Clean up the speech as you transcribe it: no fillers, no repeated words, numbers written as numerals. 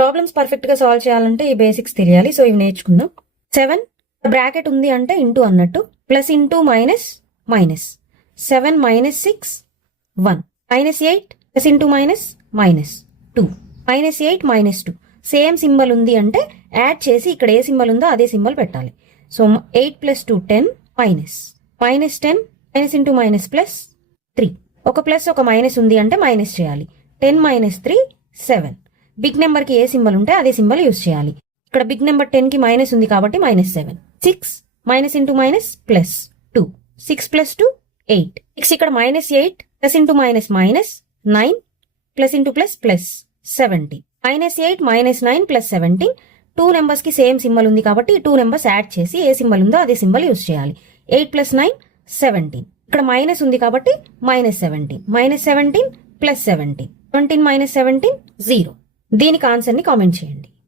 Problems perfect గా solve చేయాలంటే ఈ బేసిక్స్ తెలియాలి. సో ఇవి నేర్చుకుందాం. 7 బ్రాకెట్ ఉంది అంటే ఇంటూ అన్నట్టు, plus into minus minus, 7 minus 6 1, minus 8 plus into minus minus 2, minus 8 minus 2. Same symbol ఉంది అంటే యాడ్ చేసి ఇక్కడ ఏ సింబల్ ఉందో అదే సింబల్ పెట్టాలి. So 8 plus 2 10, minus minus 10 minus into minus plus 3. ఒక ప్లస్ ఒక మైనస్ ఉంది అంటే మైనస్ చేయాలి. 10 మైనస్ 3 7. బిగ్ నెంబర్ కి ఏ సింబల్ ఉంటే అదే సింబల్ యూజ్ చేయాలి. ఇక్కడ బిగ్ నెంబర్ 10 కి మైనస్ ఉంది కాబట్టి minus 7. 6 minus into minus plus 2, 6 plus 2 8. 6 ఇక్కడ minus 8 plus into minus minus 9 plus into plus plus 70. Minus 8 minus 9 plus 17. 2 numbers కి సేమ్ సింబల్ ఉంది కాబట్టి 2 నెంబర్స్ యాడ్ చేసి ఏ సింబల్ ఉందో అదే సింబల్ యూజ్ చేయాలి. 8 ప్లస్ 9 17. ఇక్కడ మైనస్ ఉంది కాబట్టి మైనస్ 17, మైనస్ 17 ప్లస్ 17, 17 మైనస్ 17 0. దీనికి ఆన్సర్ ని కామెంట్ చేయండి.